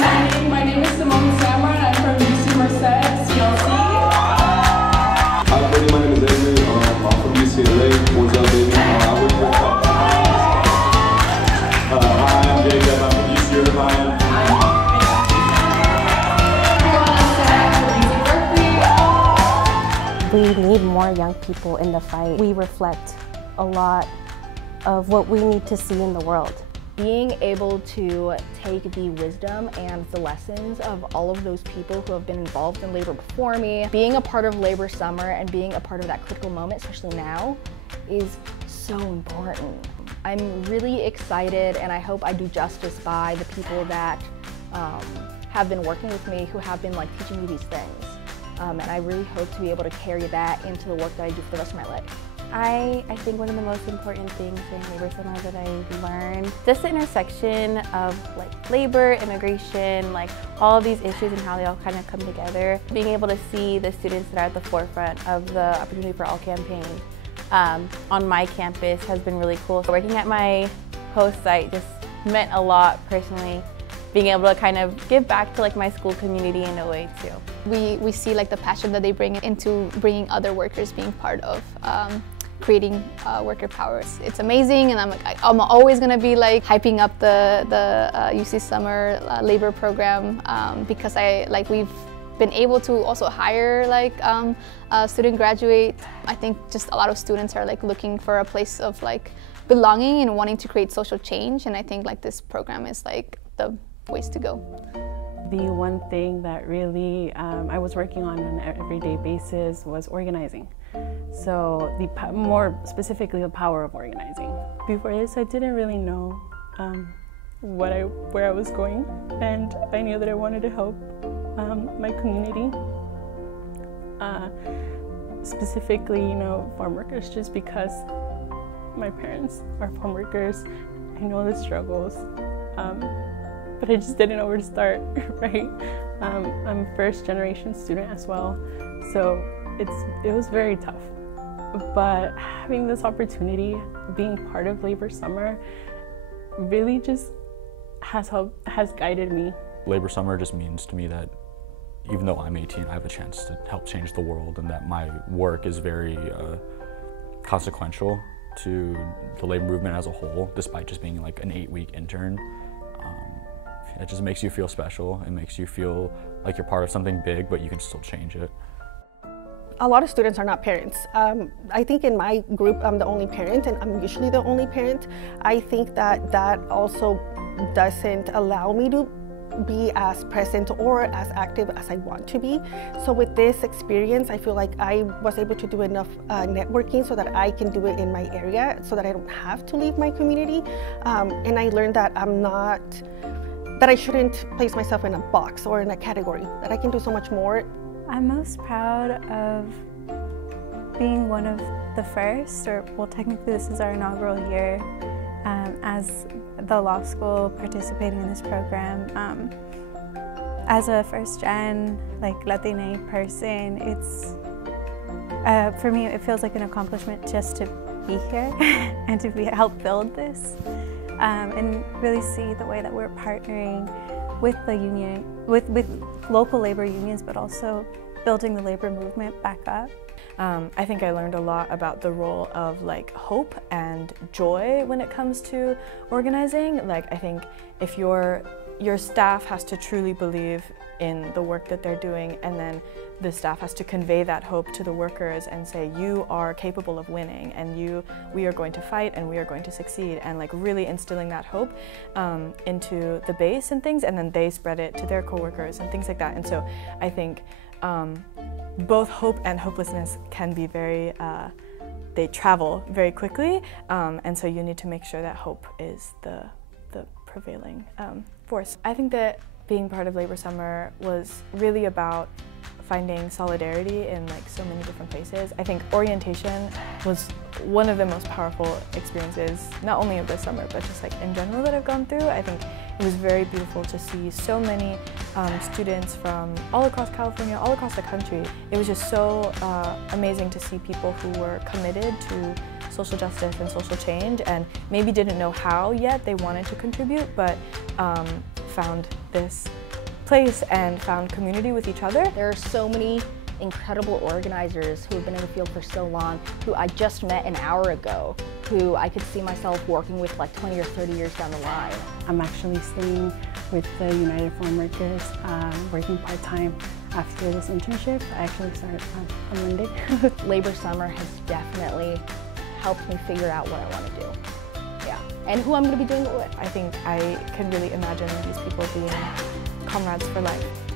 morning. My name is I'm from UC Merced, CLC. Hi, everybody. My name is Edmund. I'm from UCLA. What's up, baby? I work for Hi, I'm Jacob. I'm from UC Irvine. We need more young people in the fight. We reflect a lot of what we need to see in the world. Being able to take the wisdom and the lessons of all of those people who have been involved in labor before me, being a part of Labor Summer and being a part of that critical moment, especially now, is so important. I'm really excited, and I hope I do justice by the people that have been working with me, who have been teaching me these things. And I really hope to be able to carry that into the work that I do for the rest of my life. I think one of the most important things during Labor Summer that I learned, just the intersection of labor, immigration, all of these issues and how they all kind of come together. Being able to see the students that are at the forefront of the Opportunity for All campaign on my campus has been really cool. Working at my host site just meant a lot personally. Being able to kind of give back to my school community in a way too. We see the passion that they bring into bringing other workers being part of creating worker power. It's amazing, and I'm always gonna be hyping up the UC Summer labor program because we've been able to also hire student graduate. I think just a lot of students are looking for a place of belonging and wanting to create social change, and I think this program is the ways to go. The one thing that really I was working on an everyday basis was organizing. So more specifically, the power of organizing. Before this, I didn't really know where I was going, and I knew that I wanted to help my community, specifically, farm workers, just because my parents are farm workers. I know the struggles. But I just didn't know where to start, right? I'm a first-generation student as well, so it was very tough. But having this opportunity, being part of Labor Summer, really just has guided me. Labor Summer just means to me that even though I'm 18, I have a chance to help change the world, and that my work is very consequential to the labor movement as a whole, despite just being an 8-week intern. It just makes you feel special. It makes you feel like you're part of something big, but you can still change it. A lot of students are not parents. I think in my group, I'm the only parent, and I'm usually the only parent. I think that also doesn't allow me to be as present or as active as I want to be. So with this experience, I feel like I was able to do enough networking so that I can do it in my area, so that I don't have to leave my community. And I learned that that I shouldn't place myself in a box or in a category, that I can do so much more. I'm most proud of being one of the first, well, technically this is our inaugural year as the law school participating in this program. As a first-gen, Latina person, it's, for me, it feels like an accomplishment just to be here and to help build this. And really see the way that we're partnering with the union, with local labor unions, but also building the labor movement back up. I think I learned a lot about the role of hope and joy when it comes to organizing. I think if your staff has to truly believe in the work that they're doing, and then the staff has to convey that hope to the workers and say, you are capable of winning, and we are going to fight, and we are going to succeed, and really instilling that hope into the base and things, and then they spread it to their coworkers and things like that. And so I think both hope and hopelessness can be they travel very quickly, and so you need to make sure that hope is the prevailing force. I think that being part of Labor Summer was really about finding solidarity in so many different places. I think orientation was one of the most powerful experiences, not only of this summer, but just in general that I've gone through. I think it was very beautiful to see so many students from all across California, all across the country. It was just so amazing to see people who were committed to social justice and social change, and maybe didn't know how yet they wanted to contribute, but found this place and found community with each other. There are so many incredible organizers who have been in the field for so long, who I just met an hour ago, who I could see myself working with like 20 or 30 years down the line. I'm actually staying with the United Farm Workers, working part-time after this internship. I actually start on Monday. Labor Summer has definitely helped me figure out what I want to do. Yeah, and who I'm going to be doing it with. I think I can really imagine these people being comrades for life.